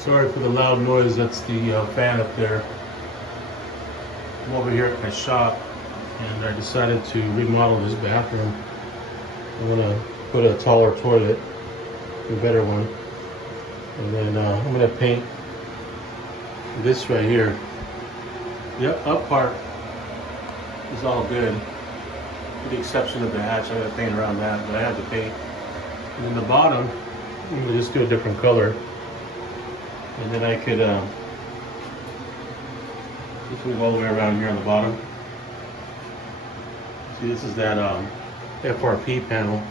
Sorry for the loud noise, that's the fan up there. I'm over here at my shop and I decided to remodel this bathroom. I'm gonna put a taller toilet, a better one. And then I'm gonna paint this right here. The up part is all good, with the exception of the hatch. I gotta paint around that, but I had to paint. And then the bottom, I'm gonna just do a different color. And then I could just move all the way around here on the bottom. See, this is that FRP panel.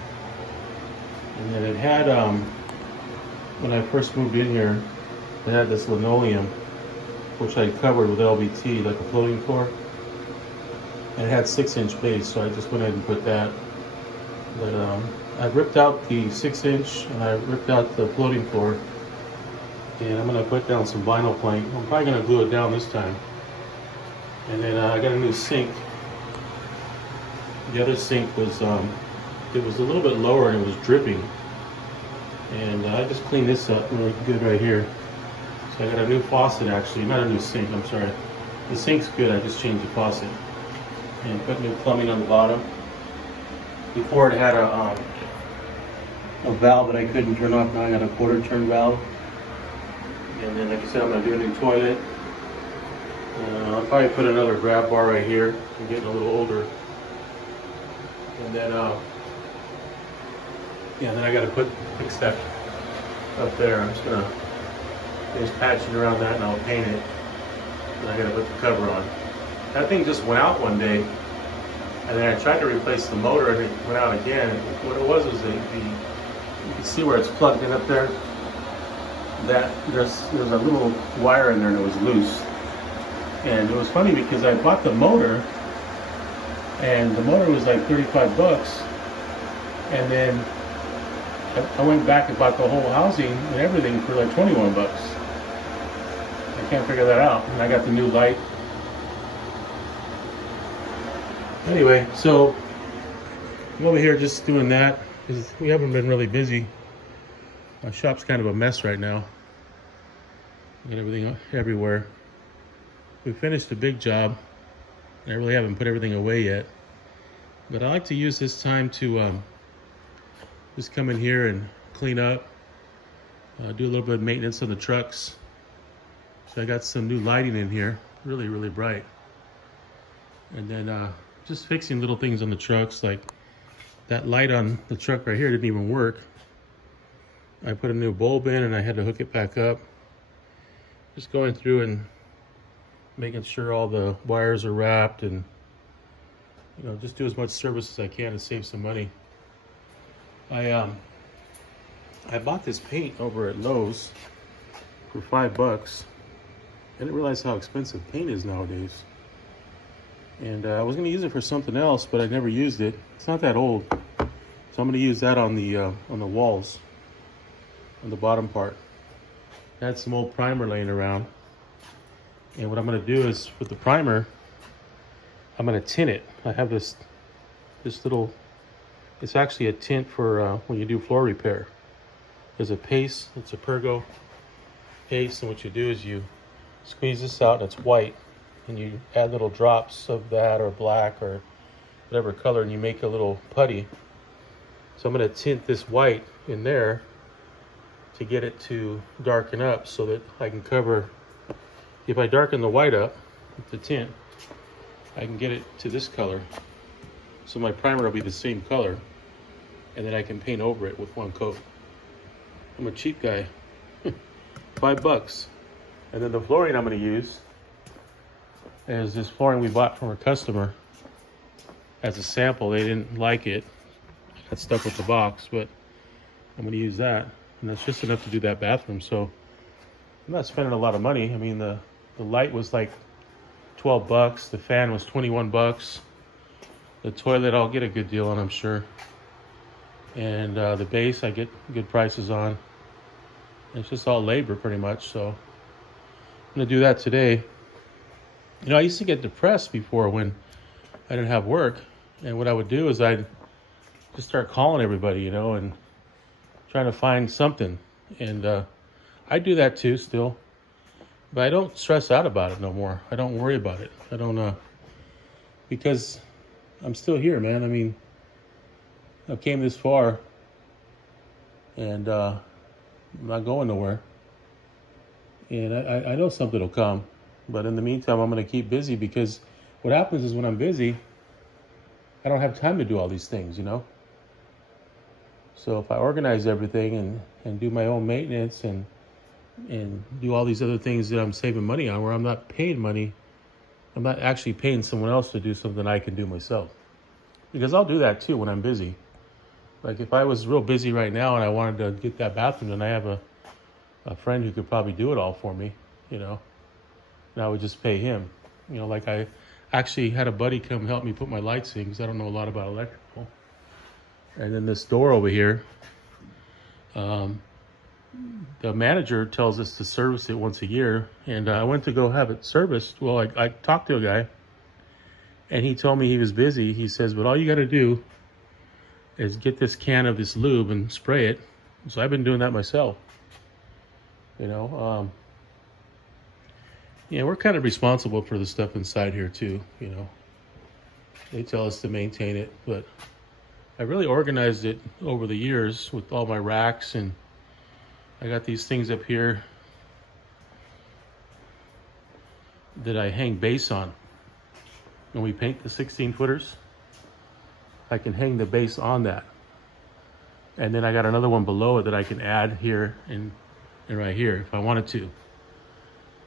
And then it had, when I first moved in here, it had this linoleum, which I covered with LVT, like a floating floor. And it had 6-inch base, so I just went ahead and put that. But I ripped out the 6-inch and I ripped out the floating floor. And I'm gonna put down some vinyl plank. I'm probably gonna glue it down this time. And then I got a new sink. The other sink was, it was a little bit lower and it was dripping. And I just cleaned this up really good right here. So I got a new faucet actually, not a new sink, I'm sorry. The sink's good, I just changed the faucet. And put new plumbing on the bottom. Before it had a valve that I couldn't turn off, now I got a quarter turn valve. And then, like I said, I'm going to do a new toilet. I'll probably put another grab bar right here. I'm getting a little older. And then, yeah, then I got to fix that up there. I'm just going to finish patching around that and I'll paint it. And I got to put the cover on. That thing just went out one day. And then I tried to replace the motor and it went out again. What it was you can see where it's plugged in up there. That there's a little wire in there and it was loose. And it was funny because I bought the motor and the motor was like 35 bucks. And then I went back and bought the whole housing and everything for like 21 bucks. I can't figure that out. And I got the new light. Anyway, so I'm over here just doing that because we haven't been really busy. My shop's kind of a mess right now. Got everything everywhere. We finished a big job. And I really haven't put everything away yet. But I like to use this time to just come in here and clean up. Do a little bit of maintenance on the trucks. So I got some new lighting in here. Really, really bright. And then just fixing little things on the trucks. Like that light on the truck right here didn't even work. I put a new bulb in and I had to hook it back up. Just going through and making sure all the wires are wrapped and, you know, just do as much service as I can to save some money. I bought this paint over at Lowe's for $5. I didn't realize how expensive paint is nowadays. And I was gonna use it for something else, but I never used it. It's not that old. So I'm gonna use that on the walls. On the bottom part. I had some old primer laying around. And what I'm gonna do is with the primer, I'm gonna tint it. I have this little, it's actually a tint for when you do floor repair. There's a paste, it's a Pergo paste, and what you do is you squeeze this out and it's white. And you add little drops of that or black or whatever color and you make a little putty. So I'm gonna tint this white in there to get it to darken up so that I can cover, if I darken the white up with the tint, I can get it to this color. So my primer will be the same color and then I can paint over it with one coat. I'm a cheap guy. $5. And then the flooring I'm gonna use is this flooring we bought from a customer as a sample. They didn't like it. I got stuck with the box, but I'm gonna use that. And that's just enough to do that bathroom. So I'm not spending a lot of money. I mean, the light was like 12 bucks. The fan was 21 bucks. The toilet, I'll get a good deal on, I'm sure. And the base, I get good prices on. It's just all labor pretty much. So I'm gonna do that today. You know, I used to get depressed before when I didn't have work. And what I would do is I'd just start calling everybody, you know, and trying to find something. And I do that too still, but I don't stress out about it no more. I don't worry about it. I don't, because I'm still here, man. I mean, I came this far, and I'm not going nowhere. And I know something will come, but in the meantime, I'm going to keep busy, because what happens is when I'm busy, I don't have time to do all these things, you know? So if I organize everything and do my own maintenance and do all these other things that I'm saving money on, where I'm not paying money, I'm not actually paying someone else to do something I can do myself. Because I'll do that too when I'm busy. Like if I was real busy right now and I wanted to get that bathroom, then I have a friend who could probably do it all for me, you know, and I would just pay him. You know, like I actually had a buddy come help me put my lights in, because I don't know a lot about electrical. And then this door over here, the manager tells us to service it once a year. And I went to go have it serviced. Well, I talked to a guy, and he told me he was busy. He says, but all you got to do is get this can of this lube and spray it. So I've been doing that myself. You know, yeah, we're kind of responsible for the stuff inside here too, you know. They tell us to maintain it, but I really organized it over the years with all my racks, and I got these things up here that I hang base on. When we paint the 16-footers, I can hang the base on that. And then I got another one below it that I can add here and right here if I wanted to.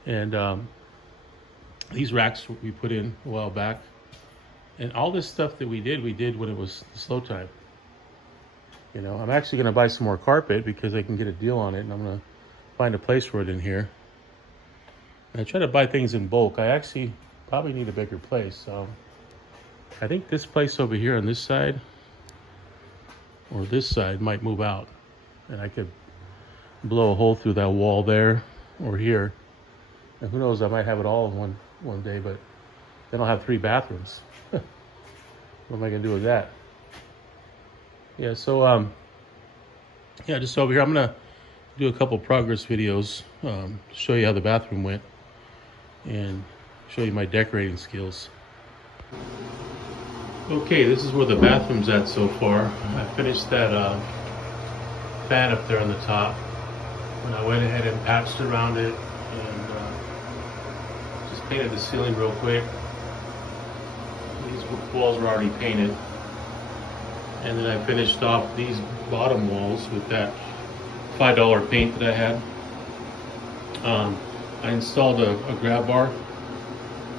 And these racks we put in a while back. And all this stuff that we did when it was slow time. You know, I'm actually going to buy some more carpet because I can get a deal on it, and I'm going to find a place for it in here. And I try to buy things in bulk. I actually probably need a bigger place. I think this place over here on this side or this side might move out, and I could blow a hole through that wall there or here. And who knows, I might have it all in one day, but then I'll have 3 bathrooms. What am I gonna do with that? Yeah, so yeah, just over here, I'm gonna do a couple progress videos, show you how the bathroom went and show you my decorating skills. Okay, this is where the bathroom's at so far. I finished that fan up there on the top, and I went ahead and patched around it and just painted the ceiling real quick. These walls were already painted. And then I finished off these bottom walls with that $5 paint that I had. I installed a grab bar.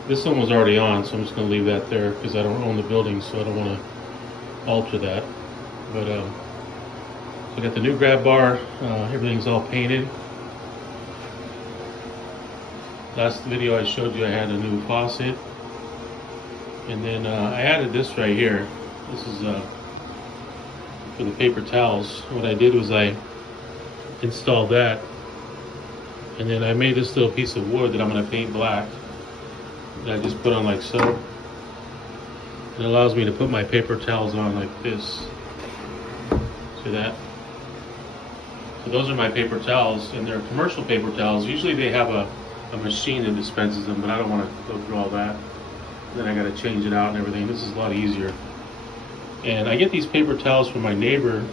This one was already on, so I'm just going to leave that there because I don't own the building, so I don't want to alter that. But so I got the new grab bar. Everything's all painted. Last video I showed you I had a new faucet. And then I added this right here. This is for the paper towels. What I did was I installed that, and then I made this little piece of wood that I'm going to paint black that I just put on like so. It allows me to put my paper towels on like this. See that? So those are my paper towels, and they're commercial paper towels. Usually they have a machine that dispenses them, but I don't want to go through all that. Then I got to change it out and everything. This is a lot easier. And I get these paper towels from my neighbor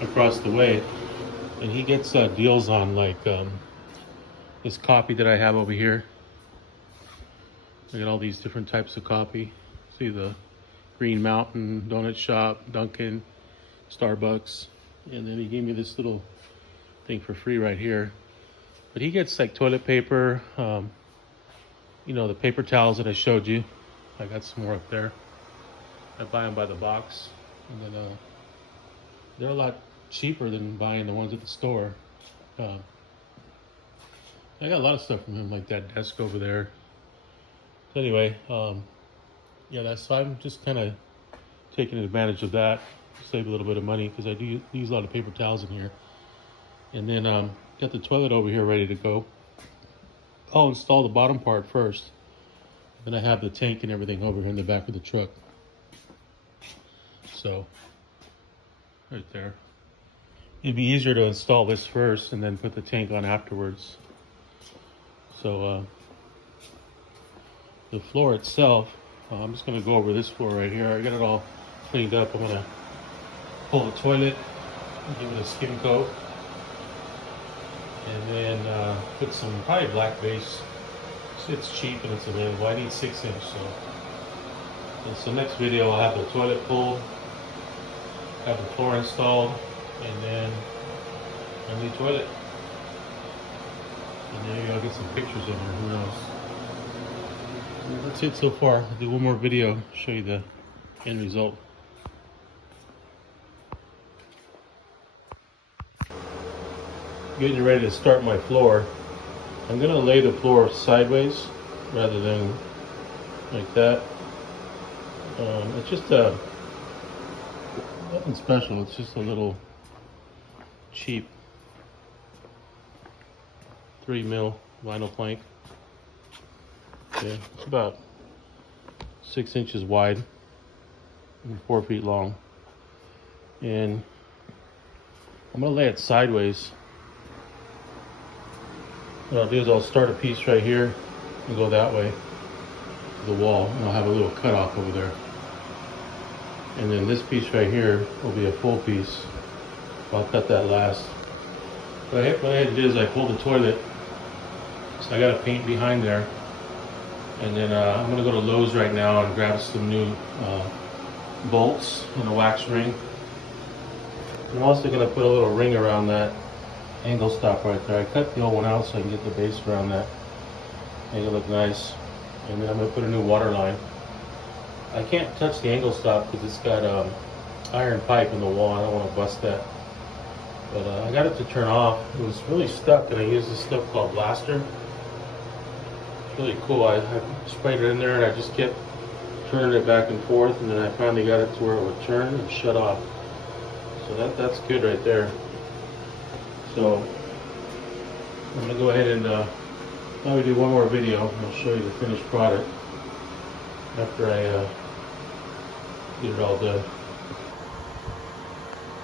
across the way, and he gets deals on like this coffee that I have over here. I got all these different types of coffee. See the Green Mountain, Donut Shop, Dunkin', Starbucks, and then he gave me this little thing for free right here. But he gets like toilet paper, you know, the paper towels that I showed you. I got some more up there. I buy them by the box, and then they're a lot cheaper than buying the ones at the store. I got a lot of stuff from him, like that desk over there. So anyway, yeah, so I'm just kind of taking advantage of that, save a little bit of money, because I do use a lot of paper towels in here. And then got the toilet over here ready to go. I'll install the bottom part first. Then I have the tank and everything over here in the back of the truck. So, right there. it'd be easier to install this first and then put the tank on afterwards. So the floor itself, I'm just gonna go over this floor right here. I got it all cleaned up. I'm gonna pull the toilet, give it a skim coat, and then put some probably black base. It's cheap and it's available. I need 6-inch, so next video I'll have the toilet pulled, have the floor installed, and then a new toilet. And maybe I'll get some pictures in here, who knows. That's it so far. I'll do one more video, show you the end result. Getting ready to start my floor. I'm gonna lay the floor sideways rather than like that. It's just nothing special. It's just a little cheap 3mm vinyl plank. Yeah, it's about 6 inches wide and 4 feet long. And I'm gonna lay it sideways. What I'll do is I'll start a piece right here and go that way to the wall, and I'll have a little cutoff over there. And then this piece right here will be a full piece. I'll cut that last. What I had to do is I pulled the toilet, so I got a paint behind there. And then I'm gonna go to Lowe's right now and grab some new bolts and a wax ring. I'm also gonna put a little ring around that angle stop right there. I cut the old one out so I can get the base around that, make it look nice. And then I'm gonna put a new water line. I can't touch the angle stop because it's got iron pipe in the wall. I don't want to bust that. But I got it to turn off. It was really stuck, and I used this stuff called Blaster. It's really cool. I sprayed it in there, and I just kept turning it back and forth, and then I finally got it to where it would turn and shut off. So that's good right there. So I'm gonna go ahead and probably do one more video. I'll show you the finished product after I get it all done.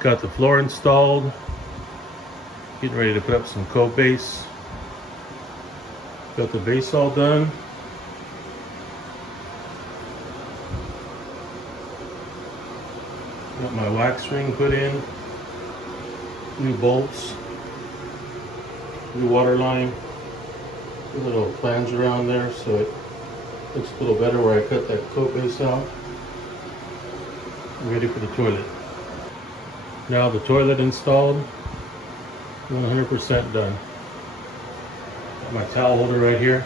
Got the floor installed. Getting ready to put up some coat base. Got the base all done. Got my wax ring put in. New bolts. New water line. A little flange around there so it looks a little better where I cut that coat base out. Ready for the toilet. Now the toilet installed. 100% done. Got my towel holder right here.